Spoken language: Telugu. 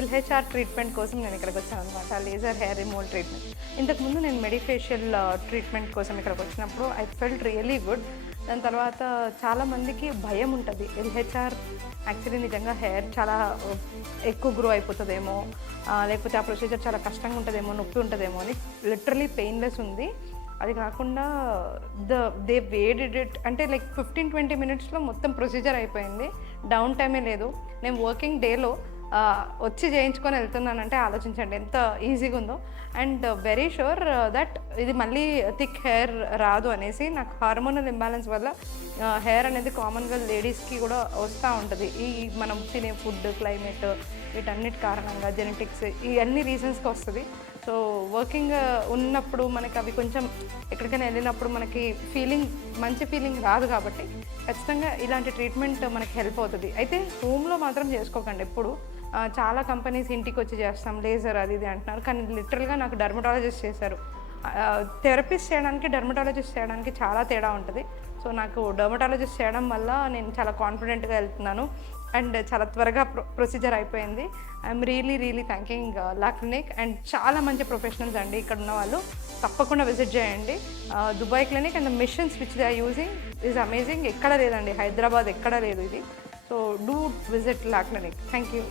ఎల్హెచ్ఆర్ ట్రీట్మెంట్ కోసం నేను ఇక్కడికి వచ్చాను అనమాట. Laser hair removal treatment. ఇంతకుముందు నేను మెడిఫేషియల్ ట్రీట్మెంట్ కోసం ఇక్కడికి వచ్చినప్పుడు ఐ ఫెల్ట్ రియలీ గుడ్. దాని తర్వాత చాలామందికి భయం ఉంటుంది, ఎల్హెచ్ఆర్ యాక్చువల్లీ నిజంగా హెయిర్ చాలా ఎక్కువ గ్రో అయిపోతుందేమో, లేకపోతే ఆ ప్రొసీజర్ చాలా కష్టంగా ఉంటుందేమో, నొప్పి ఉంటుందేమో అని. లిటరలీ పెయిన్లెస్ ఉంది. అది కాకుండా దే వేడెడ్ ఇట్ అంటే లైక్ 15-20 మినిట్స్లో మొత్తం ప్రొసీజర్ అయిపోయింది. డౌన్ టైమే లేదు. నేను వర్కింగ్ డేలో వచ్చి చేయించుకొని వెళ్తున్నానంటే ఆలోచించండి ఎంత ఈజీగా ఉందో. అండ్ వెరీ షూర్ దట్ ఇది మళ్ళీ థిక్ హెయిర్ రాదు అనేసి. నాకు హార్మోనల్ ఇంబ్యాలెన్స్ వల్ల హెయిర్ అనేది కామన్గా లేడీస్కి కూడా వస్తూ ఉంటుంది. ఈ మనం తినే ఫుడ్, క్లైమేట్, వీటన్నిటి కారణంగా, జెనెటిక్స్, ఈ అన్ని రీజన్స్కి వస్తుంది. సో వర్కింగ్ ఉన్నప్పుడు మనకి అవి కొంచెం ఎక్కడికైనా వెళ్ళినప్పుడు మనకి మంచి ఫీలింగ్ రాదు. కాబట్టి ఖచ్చితంగా ఇలాంటి ట్రీట్మెంట్ మనకి హెల్ప్ అవుతుంది. అయితే హోమ్లో మాత్రం చేసుకోకండి ఎప్పుడు. చాలా కంపెనీస్ ఇంటికి వచ్చి చేస్తాం లేజర్ అది ఇది అంటున్నారు, కానీ లిటరల్గా నాకు డర్మటాలజిస్ట్ చేశారు. థెరపిస్ట్ చేయడానికి డర్మటాలజిస్ట్ చేయడానికి చాలా తేడా ఉంటుంది. సో నాకు డర్మటాలజిస్ట్ చేయడం వల్ల నేను చాలా కాన్ఫిడెంట్గా వెళ్తున్నాను అండ్ చాలా త్వరగా ప్రొసీజర్ అయిపోయింది. I'm really thanking law clinic. And చాలా మంచి ప్రొఫెషనల్స్ అండి ఇక్కడ ఉన్న వాళ్ళు. తప్పకుండా విజిట్ చేయండి Dubai clinic. And the machines which they are using is amazing. ఎక్కడ లేదండి, హైదరాబాద్ ఎక్కడ లేదు ఇది. So do visit la clinic. Thank you.